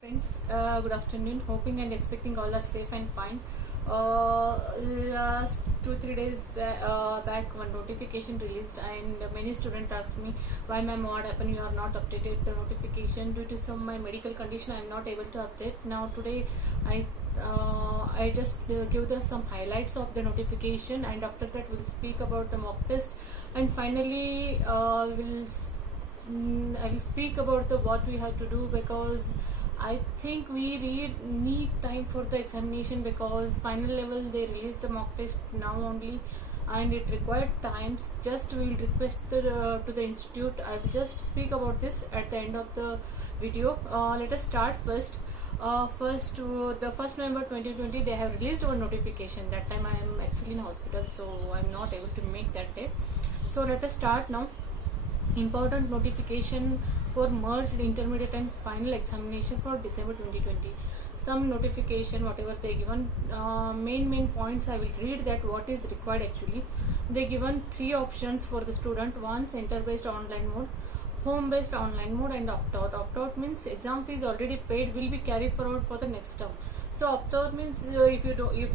Friends, good afternoon. Hoping and expecting all are safe and fine. Last 2-3 days back, one notification released, and many students asked me why, ma'am, what happened? You are not updated the notification due to some my medical condition. I am not able to update. Now today, I just give some highlights of the notification, and after that we'll speak about the mock test, and finally I will speak about the what we have to do, because I think we need time for the examination, because final level they released the mock test now only, and it required times. Just we will request to the institute. I will just speak about this at the end of the video. Let us start first. The 1st November 2020 they have released one notification. That time I am actually in hospital, so I am not able to make that day. So let us start now. Important notification for merged intermediate and final examination for December 2020. Some notification, whatever they given, main points I will read that what is required actually. They given 3 options for the student: one center based online mode, home based online mode, and opt-out. Opt-out means exam fees already paid will be carried forward for the next term. So opt-out means if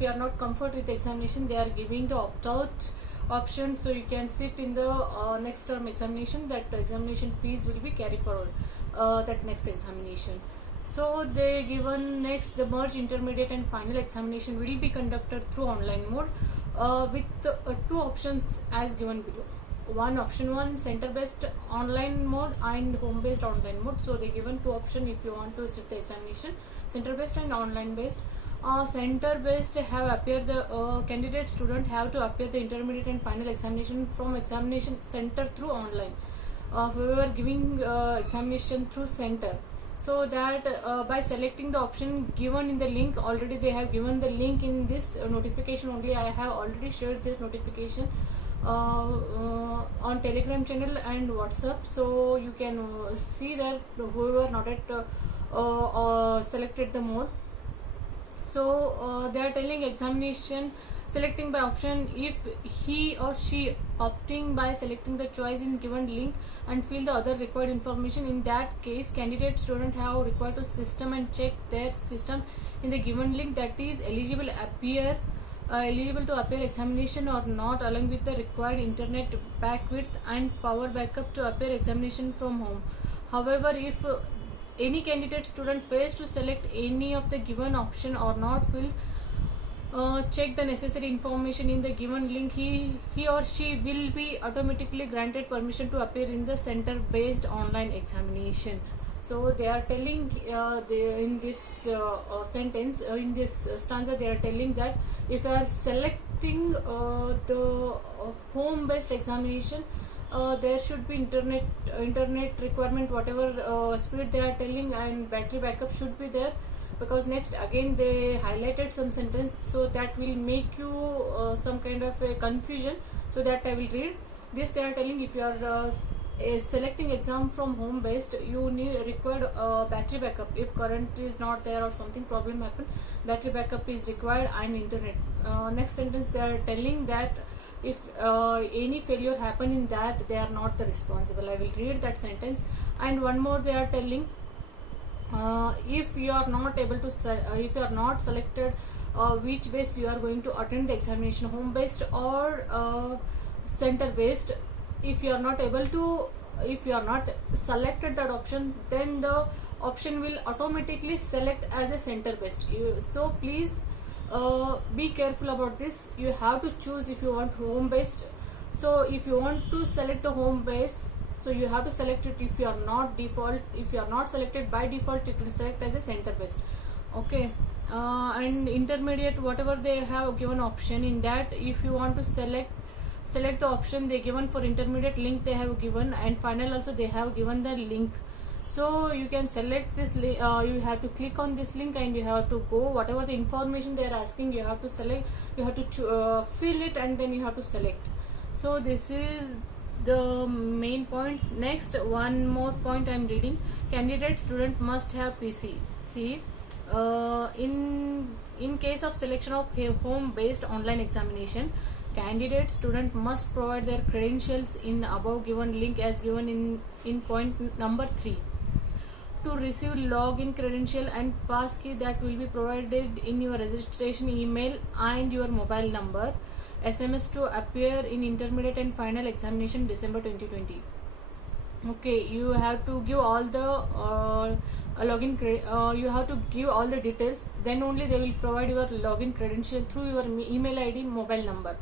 you are not comfort with the examination, they are giving the opt-out option, so you can sit in the next term examination. That examination fees will be carried forward that next examination. So they given next, the merged intermediate and final examination will be conducted through online mode with 2 options as given below. Option 1 center based online mode and home based online mode. So they given 2 options if you want to sit the examination: center based and online based. Center based have appear the candidate student have to appear the intermediate and final examination from examination center through online. We were giving examination through center, so that by selecting the option given in the link, already they have given the link in this notification only. I have already shared this notification on Telegram channel and WhatsApp, so you can see that whoever not at selected the mode. So they are telling examination selecting by option: if he or she opting by selecting the choice in given link and fill the other required information. In that case, candidate student have required to system and check their system in the given link that is eligible to appear examination or not, along with the required internet bandwidth and power backup to appear examination from home. However, if any candidate student fails to select any of the given option or not check the necessary information in the given link, he or she will be automatically granted permission to appear in the center based online examination. So they are telling in this sentence, in this stanza, they are telling that if you are selecting the home based examination, there should be internet requirement, whatever speed they are telling, and battery backup should be there, because next again they highlighted some sentence, so that will make you some kind of a confusion, so that I will read this. They are telling if you are selecting exam from home based, you need required battery backup. If current is not there or something problem happen, battery backup is required, and internet. Next sentence they are telling that if any failure happen in that, they are not the responsible. I will read that sentence. And one more, they are telling if you are not able to if you are not selected which base you are going to attend the examination, home based or center based. If you are not selected that option, then the option will automatically select as a center based. So please be careful about this. You have to choose if you want home based. So if you want to select the home base, so you have to select it. If you are not selected by default, it will select as a center based. Okay. And intermediate, whatever they have given option in that, if you want to select the option they given for intermediate, link they have given, and final also they have given the link. So you can select this you have to click on this link, and you have to go whatever the information they are asking, you have to select, you have to fill it, and then you have to select. So this is the main points. Next, one more point I am reading: candidate student must have PC. See, in case of selection of home based online examination, candidate student must provide their credentials in above given link as given in point number 3. to receive login credential and passkey that will be provided in your registration email and your mobile number. SMS to appear in intermediate and final examination December 2020. Okay, you have to give all the you have to give all the details, then only they will provide your login credential through your email ID, mobile number.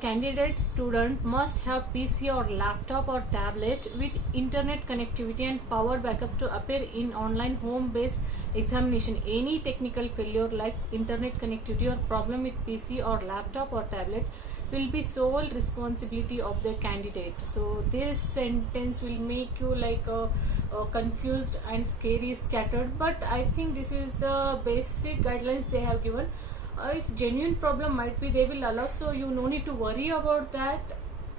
Candidate student must have PC or laptop or tablet with internet connectivity and power backup to appear in online home based examination. Any technical failure like internet connectivity or problem with PC or laptop or tablet will be sole responsibility of the candidate. So this sentence will make you like confused and scary, scattered, but I think this is the basic guidelines they have given. If genuine problem might be, they will allow, so you no need to worry about that.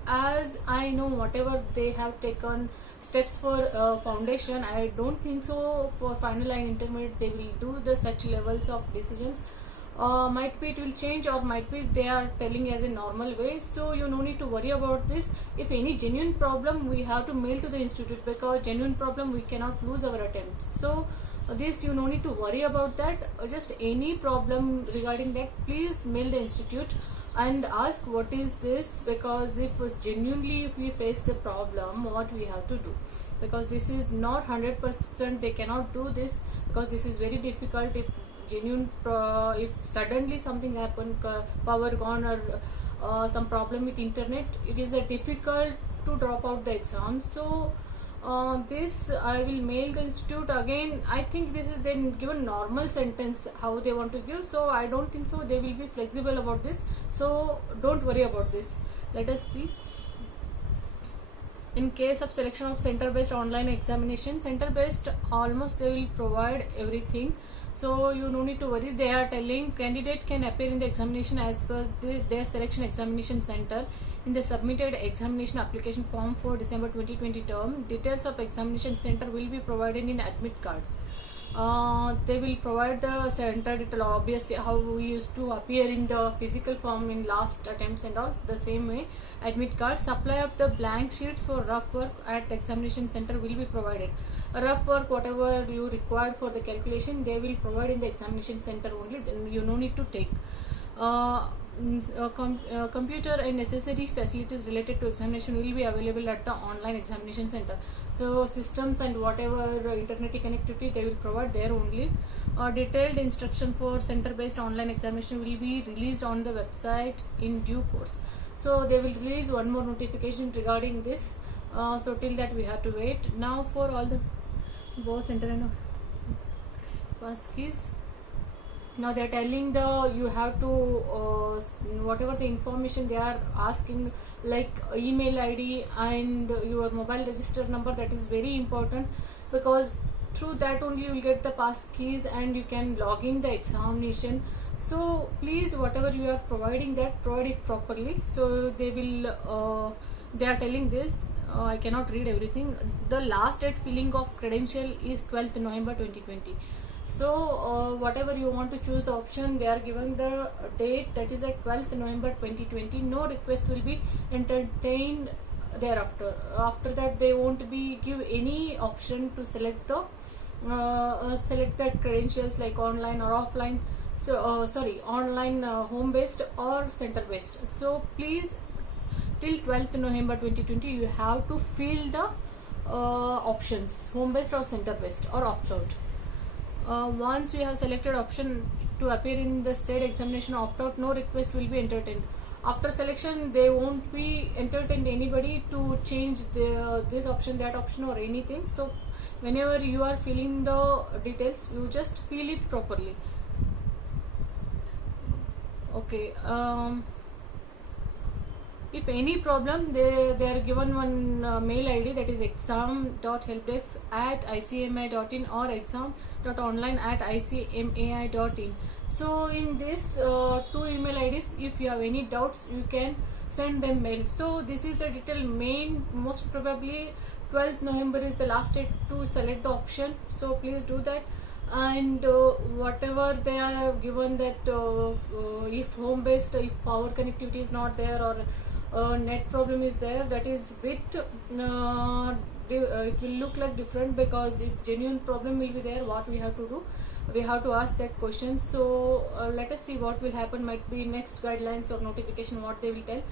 As I know, whatever they have taken steps for foundation, I don't think so for final and intermediate they will do the such levels of decisions. Might be it will change, or might be they are telling as a normal way, so you no need to worry about this. If any genuine problem, we have to mail to the institute, because genuine problem we cannot lose our attempts. So this you no need to worry about that. Just any problem regarding that, please mail the institute and ask what is this, because if genuinely if we face the problem, what we have to do, because this is not 100%, they cannot do this, because this is very difficult. If genuine if suddenly something happen, power gone, or some problem with internet, it is difficult to drop out the exam. So this I will mail the institute again. I think this is then given normal sentence how they want to give, so I don't think so they will be flexible about this, so don't worry about this. Let us see. In case of selection of center based online examination, center based almost they will provide everything, so you no need to worry. They are telling candidate can appear in the examination as per their selection examination center in the submitted examination application form for December 2020 term. Details of examination center will be provided in admit card. They will provide the center detail, obviously how we used to appear in the physical form in last attempts and all, the same way. Admit card. Supply of the blank sheets for rough work at the examination center will be provided. Rough work, whatever you required for the calculation, they will provide in the examination center only, then you no need to take. Computer and necessary facilities related to examination will be available at the online examination center. So systems and whatever internet connectivity they will provide there only. Detailed instruction for center based online examination will be released on the website in due course. So they will release one more notification regarding this, so till that we have to wait. Now for all the both center and passkeys, now they are telling the you have to whatever the information they are asking, like email ID and your mobile register number, that is very important, because through that only you will get the passkeys and you can log in the examination. So please, whatever you are providing, that provide it properly. So they will they are telling this, I cannot read everything. The last date filling of credential is 12th November 2020. So whatever you want to choose the option, they are given the date, that is at 12th November 2020. No request will be entertained thereafter. After that they won't be give any option to select the selected credentials like online or offline. So sorry, online, home based or center based. So please, till 12th November 2020 you have to fill the options, home based or center based, or opt out. Once you have selected option to appear in the said examination, opt out, no request will be entertained. After selection, they won't be entertained anybody to change this option, that option, or anything. So whenever you are filling the details, you just fill it properly. Okay. If any problem, they are given one mail ID, that is exam.helpdesk@icmi.in or exam.online@icmai.in. So in this two email IDs, if you have any doubts, you can send them mail. So this is the detail. Most probably 12th November is the last date to select the option. So please do that. And whatever they have given, that if home based, if power connectivity is not there, or net problem is there, that is bit it will look like different, because if genuine problem will be there, what we have to do, we have to ask that question. So let us see what will happen. Might be next guidelines or notification what they will tell.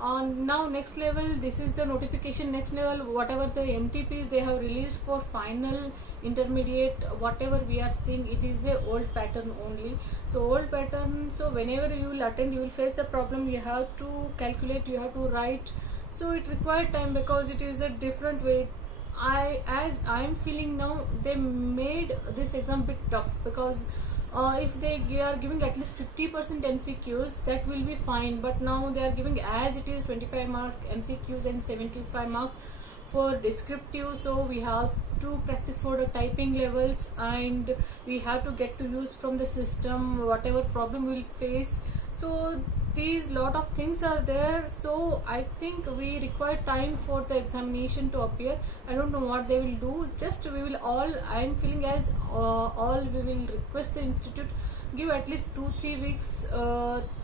Now next level, this is the notification. Next level, whatever the MTPs they have released for final, intermediate, whatever we are seeing, it is a old pattern only. So old pattern, so whenever you will attend, you will face the problem, you have to calculate, you have to write. So it required time, because it is a different way. As I am feeling now, they made this exam bit tough, because if they are giving at least 50% MCQs, that will be fine. But now they are giving as it is 25 mark MCQs and 75 marks for descriptive. So we have to practice for the typing levels, and we have to get to use from the system whatever problem we'll face. So these lot of things are there. So I think we require time for the examination to appear. I don't know what they will do. Just we will all, I am feeling as all we will request the institute give at least 2-3 weeks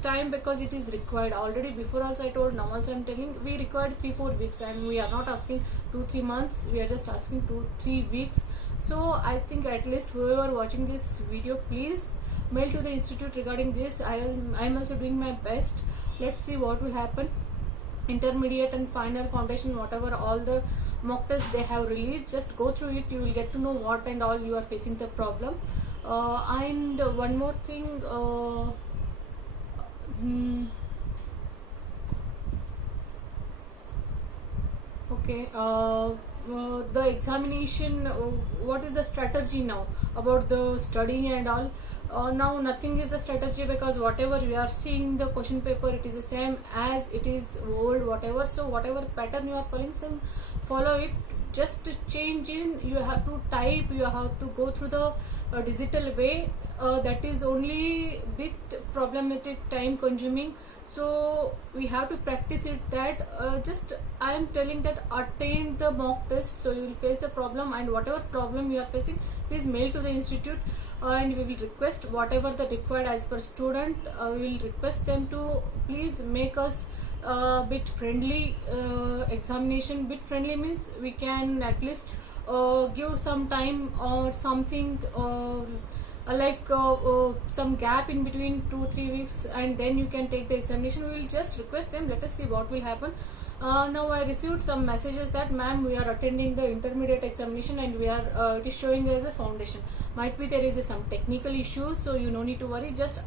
time, because it is required. Already before also I told, now also I am telling, we required 3-4 weeks, and we are not asking 2-3 months, we are just asking 2-3 weeks. So I think at least whoever watching this video, please mail to the institute regarding this. I am also doing my best. Let's see what will happen. Intermediate and final, foundation, whatever all the mock tests they have released, just go through it. You will get to know what and all you are facing the problem. And one more thing, okay, the examination, what is the strategy now about the studying and all? Now nothing is the strategy, because whatever we are seeing the question paper, it is the same as it is old, whatever. So whatever pattern you are following, some follow it. Just change in, you have to type, you have to go through the digital way. That is only bit problematic, time consuming. So we have to practice it. That just I am telling that attend the mock test, so you will face the problem, and whatever problem you are facing, please mail to the institute, and we will request whatever the required as per student. We will request them to please make us bit friendly examination. Bit friendly means we can at least give some time or something, like some gap in between 2-3 weeks, and then you can take the examination. We will just request them. Let us see what will happen. Now I received some messages that, ma'am, we are attending the intermediate examination, and we are it is showing as a foundation. Might be there is some technical issues, so you no need to worry. Just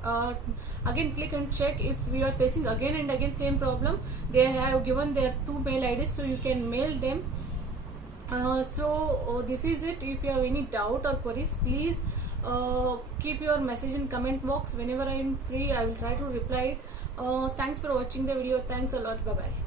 again click and check. If we are facing again and again same problem, they have given their 2 mail IDs, so you can mail them. So this is it. If you have any doubt or queries, please keep your message in comment box. Whenever I am free, I will try to reply it. Thanks for watching the video. Thanks a lot. Bye bye.